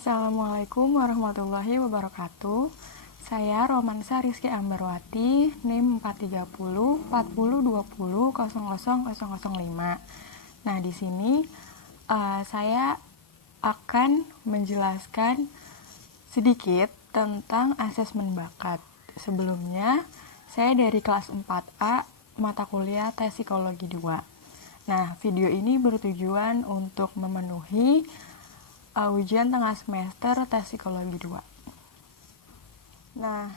Assalamualaikum warahmatullahi wabarakatuh. Saya Romansa Rizky Ambarwati, NIM 430 4020 00005. Nah, di sini saya akan menjelaskan sedikit tentang asesmen bakat. Sebelumnya, saya dari kelas 4A mata kuliah Tes Psikologi 2. Nah, video ini bertujuan untuk memenuhi ujian tengah semester Tes Psikologi 2. Nah,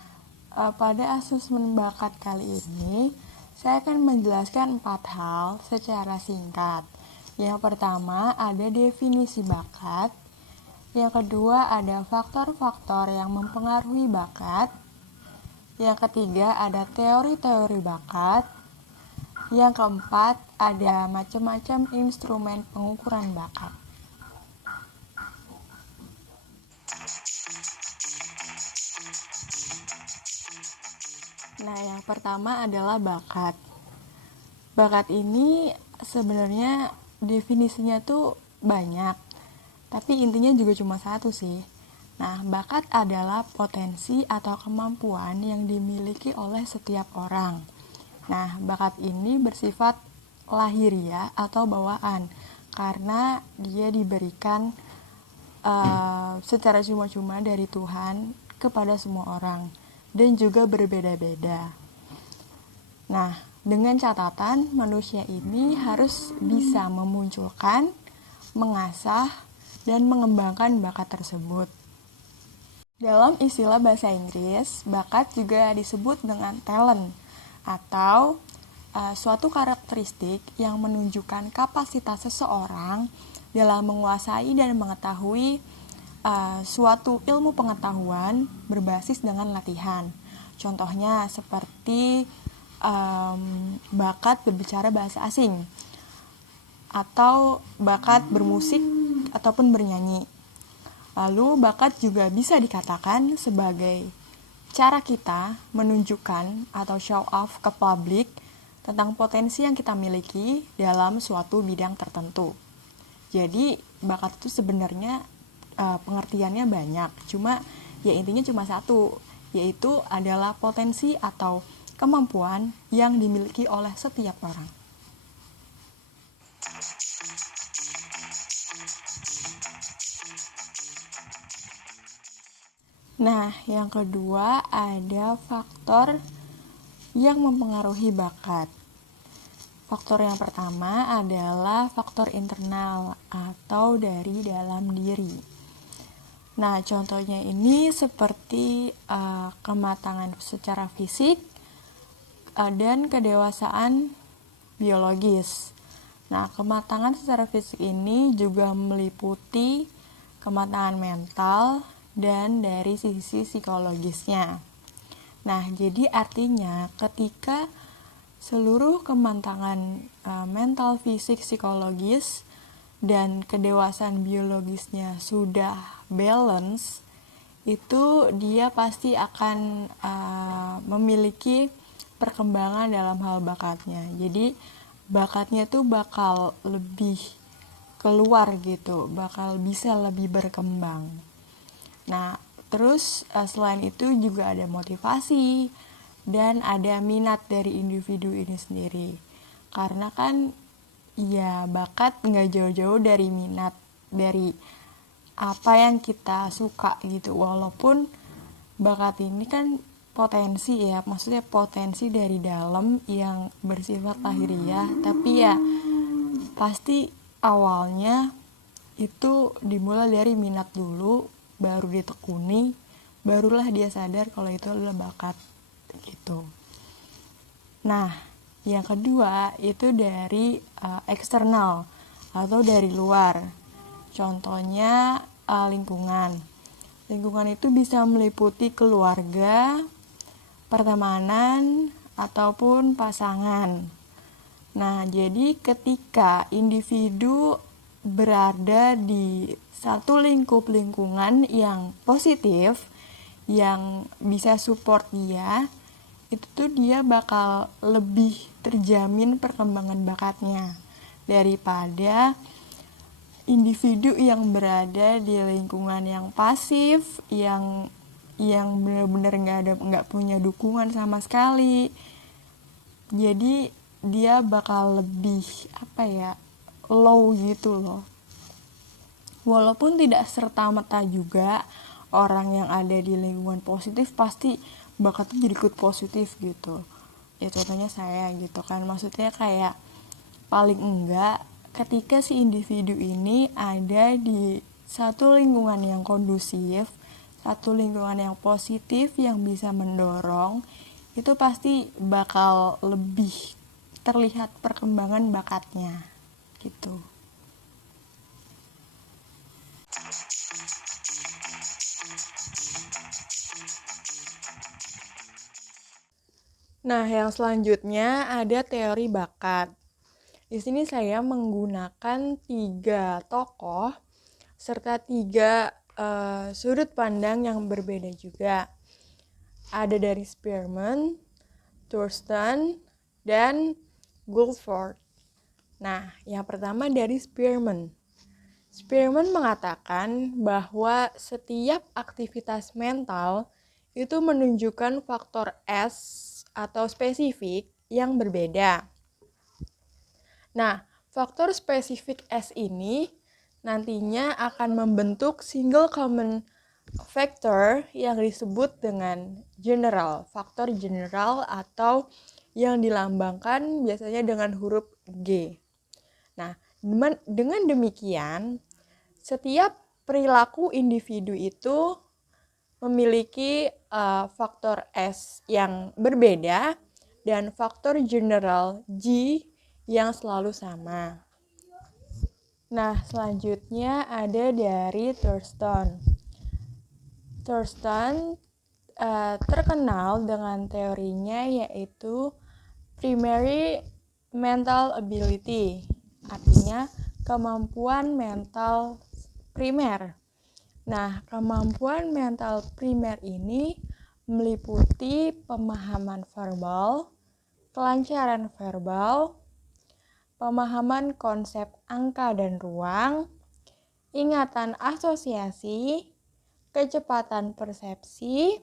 pada asesmen bakat kali ini, saya akan menjelaskan 4 hal secara singkat. Yang pertama ada definisi bakat. Yang kedua ada faktor-faktor yang mempengaruhi bakat. Yang ketiga ada teori-teori bakat. Yang keempat ada macam-macam instrumen pengukuran bakat. Nah, yang pertama adalah bakat. Bakat ini sebenarnya definisinya tuh banyak, tapi intinya juga cuma satu sih. Nah, bakat adalah potensi atau kemampuan yang dimiliki oleh setiap orang. Nah, bakat ini bersifat lahiriah atau bawaan, karena dia diberikan secara cuma-cuma dari Tuhan kepada semua orang, dan juga berbeda-beda. Nah, dengan catatan manusia ini harus bisa memunculkan, mengasah, dan mengembangkan bakat tersebut. Dalam istilah bahasa Inggris, bakat juga disebut dengan talent atau suatu karakteristik yang menunjukkan kapasitas seseorang dalam menguasai dan mengetahui suatu ilmu pengetahuan berbasis dengan latihan. Contohnya seperti bakat berbicara bahasa asing, atau bakat bermusik ataupun bernyanyi. Lalu bakat juga bisa dikatakan sebagai cara kita menunjukkan atau show off ke publik tentang potensi yang kita miliki dalam suatu bidang tertentu. Jadi bakat itu sebenarnya pengertiannya banyak, cuma ya intinya cuma satu, yaitu adalah potensi atau kemampuan yang dimiliki oleh setiap orang. Nah, yang kedua ada faktor yang mempengaruhi bakat. Faktor yang pertama adalah faktor internal atau dari dalam diri. Nah, contohnya ini seperti kematangan secara fisik dan kedewasaan biologis. Nah, kematangan secara fisik ini juga meliputi kematangan mental dan dari sisi psikologisnya. Nah, jadi artinya ketika seluruh kematangan mental, fisik, psikologis, dan kedewasaan biologisnya sudah balance, itu dia pasti akan memiliki perkembangan dalam hal bakatnya. Jadi bakatnya tuh bakal lebih keluar gitu, bakal bisa lebih berkembang. Nah, terus selain itu juga ada motivasi dan ada minat dari individu ini sendiri. Karena kan ya bakat nggak jauh-jauh dari minat, dari apa yang kita suka gitu. Walaupun bakat ini kan potensi ya, maksudnya potensi dari dalam yang bersifat lahiriah, tapi ya pasti awalnya itu dimulai dari minat dulu, baru ditekuni, barulah dia sadar kalau itu adalah bakat gitu. Nah, yang kedua itu dari eksternal atau dari luar. Contohnya lingkungan. Lingkungan itu bisa meliputi keluarga, pertemanan, ataupun pasangan. Nah, jadi ketika individu berada di satu lingkup lingkungan yang positif, yang bisa support dia, itu tuh dia bakal lebih terjamin perkembangan bakatnya daripada individu yang berada di lingkungan yang pasif, yang benar-benar nggak punya dukungan sama sekali. Jadi dia bakal lebih low gitu loh. Walaupun tidak serta-merta juga orang yang ada di lingkungan positif pasti bakatnya jadi ikut positif gitu. Ya contohnya saya gitu kan, maksudnya kayak paling enggak ketika si individu ini ada di satu lingkungan yang kondusif, satu lingkungan yang positif yang bisa mendorong, itu pasti bakal lebih terlihat perkembangan bakatnya gitu. Nah, yang selanjutnya ada teori bakat. Di sini saya menggunakan 3 tokoh serta 3 sudut pandang yang berbeda juga. Ada dari Spearman, Thurston, dan Guilford. Nah, yang pertama dari Spearman. Spearman mengatakan bahwa setiap aktivitas mental itu menunjukkan faktor S atau spesifik yang berbeda. Nah, faktor spesifik S ini nantinya akan membentuk single common factor yang disebut dengan general, faktor general atau yang dilambangkan biasanya dengan huruf G. Nah, dengan demikian, setiap perilaku individu itu memiliki faktor S yang berbeda dan faktor general G yang selalu sama. Nah, selanjutnya ada dari Thurston. Thurston terkenal dengan teorinya yaitu primary mental ability, artinya kemampuan mental primer. Nah, kemampuan mental primer ini meliputi pemahaman verbal, kelancaran verbal, pemahaman konsep angka dan ruang, ingatan asosiasi, kecepatan persepsi,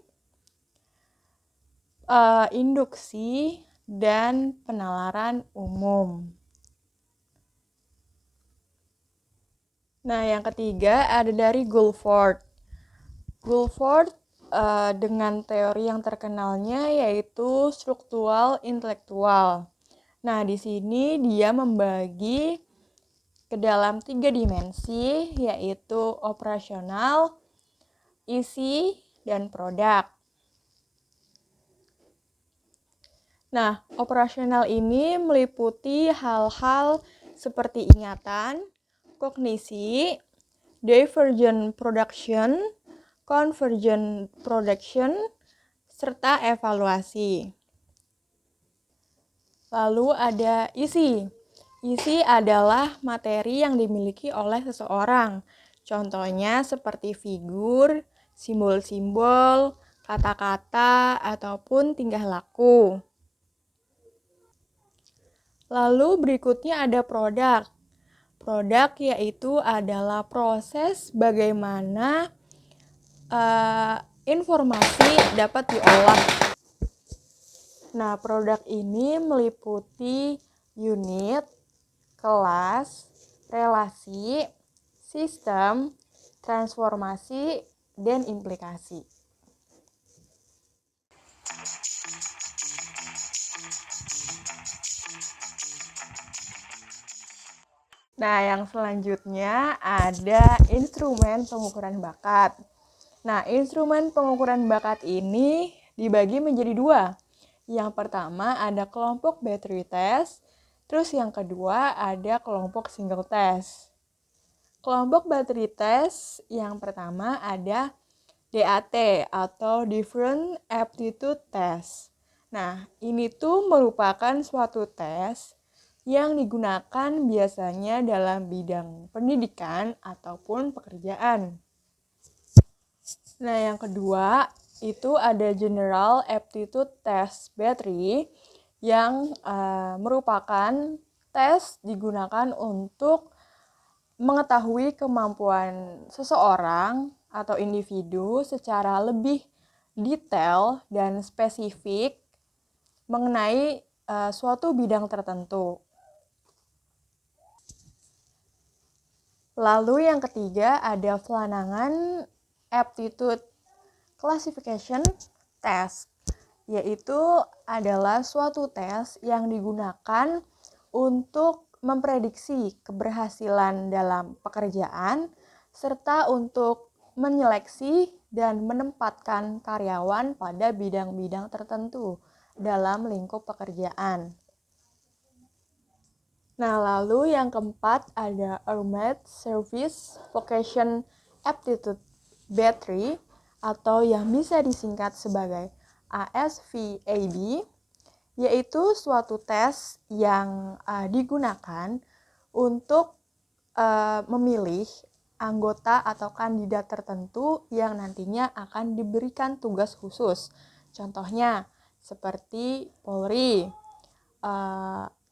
induksi, dan penalaran umum. Nah, yang ketiga ada dari Guilford. Guilford dengan teori yang terkenalnya yaitu struktural intelektual. Nah, di sini dia membagi ke dalam 3 dimensi yaitu operasional, isi, dan produk. Nah, operasional ini meliputi hal-hal seperti ingatan, kognisi, divergent production, convergent production, serta evaluasi. Lalu ada isi. Isi adalah materi yang dimiliki oleh seseorang. Contohnya seperti figur, simbol-simbol, kata-kata, ataupun tingkah laku. Lalu berikutnya ada produk. Produk yaitu adalah proses bagaimana informasi dapat diolah. Nah, produk ini meliputi unit, kelas, relasi, sistem, transformasi, dan implikasi. Nah, yang selanjutnya ada instrumen pengukuran bakat. Nah, instrumen pengukuran bakat ini dibagi menjadi 2. Yang pertama ada kelompok battery test, terus yang kedua ada kelompok single test. Kelompok battery test yang pertama ada DAT atau Different Aptitude Test. Nah, ini tuh merupakan suatu tes yang digunakan biasanya dalam bidang pendidikan ataupun pekerjaan. Nah, yang kedua itu ada General Aptitude Test Battery yang merupakan tes digunakan untuk mengetahui kemampuan seseorang atau individu secara lebih detail dan spesifik mengenai suatu bidang tertentu. Lalu yang ketiga ada Flannegan Aptitude Classification Test, yaitu adalah suatu tes yang digunakan untuk memprediksi keberhasilan dalam pekerjaan serta untuk menyeleksi dan menempatkan karyawan pada bidang-bidang tertentu dalam lingkup pekerjaan. Nah, lalu yang keempat ada Armed Service Vocation Aptitude Battery atau yang bisa disingkat sebagai ASVAB, yaitu suatu tes yang digunakan untuk memilih anggota atau kandidat tertentu yang nantinya akan diberikan tugas khusus. Contohnya seperti Polri,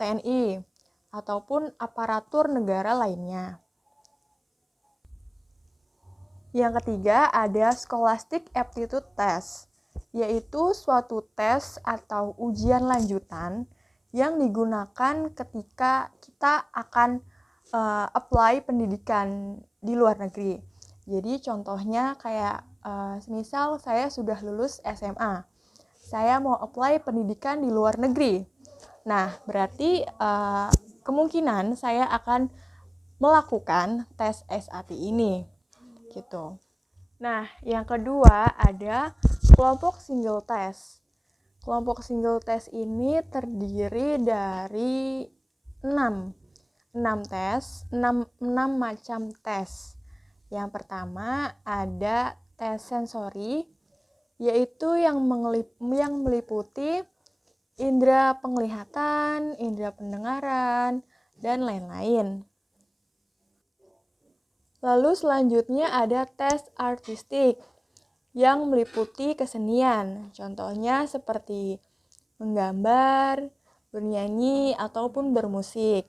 TNI, ataupun aparatur negara lainnya. Yang ketiga ada Scholastic Aptitude Test, yaitu suatu tes atau ujian lanjutan yang digunakan ketika kita akan apply pendidikan di luar negeri. Jadi contohnya kayak misal saya sudah lulus SMA, saya mau apply pendidikan di luar negeri. Nah, berarti kemungkinan saya akan melakukan tes SAT ini gitu. Nah, yang kedua ada kelompok single test. Kelompok single test ini terdiri dari 6 macam tes. Yang pertama ada tes sensori, yaitu yang meliputi indera penglihatan, indera pendengaran, dan lain-lain. Lalu selanjutnya ada tes artistik yang meliputi kesenian. Contohnya seperti menggambar, bernyanyi, ataupun bermusik.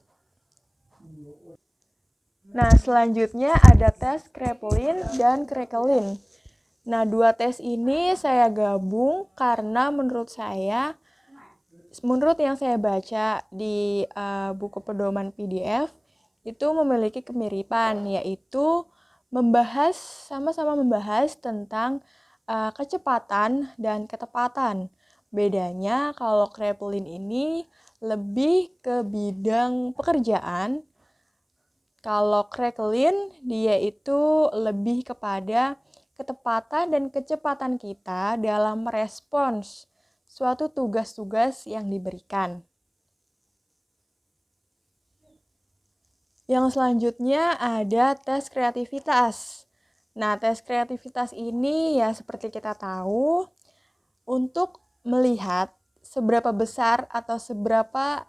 Nah, selanjutnya ada tes Kraepelin dan Kraekelin. Nah, dua tes ini saya gabung karena menurut yang saya baca di buku pedoman PDF itu memiliki kemiripan, yaitu sama-sama membahas tentang kecepatan dan ketepatan. Bedanya kalau Kraepelin ini lebih ke bidang pekerjaan, kalau Kraekelin dia itu lebih kepada ketepatan dan kecepatan kita dalam merespons suatu tugas-tugas yang diberikan. Yang selanjutnya ada tes kreativitas. Nah, tes kreativitas ini ya seperti kita tahu untuk melihat seberapa besar atau seberapa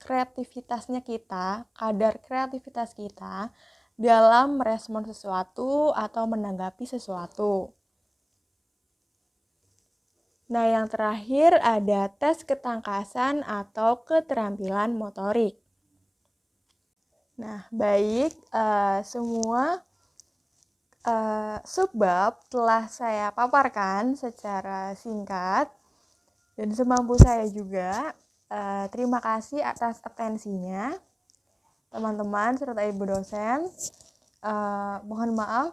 kreativitasnya kita, kadar kreativitas kita dalam merespon sesuatu atau menanggapi sesuatu. Nah, yang terakhir ada tes ketangkasan atau keterampilan motorik. Nah, baik, semua subbab telah saya paparkan secara singkat dan semampu saya juga. Terima kasih atas atensinya, teman-teman serta ibu dosen. Mohon maaf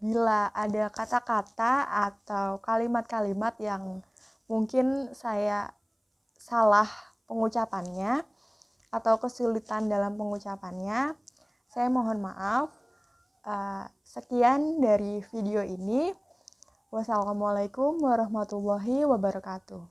bila ada kata-kata atau kalimat-kalimat yang mungkin saya salah pengucapannya atau kesulitan dalam pengucapannya. Saya mohon maaf. Sekian dari video ini. Wassalamualaikum warahmatullahi wabarakatuh.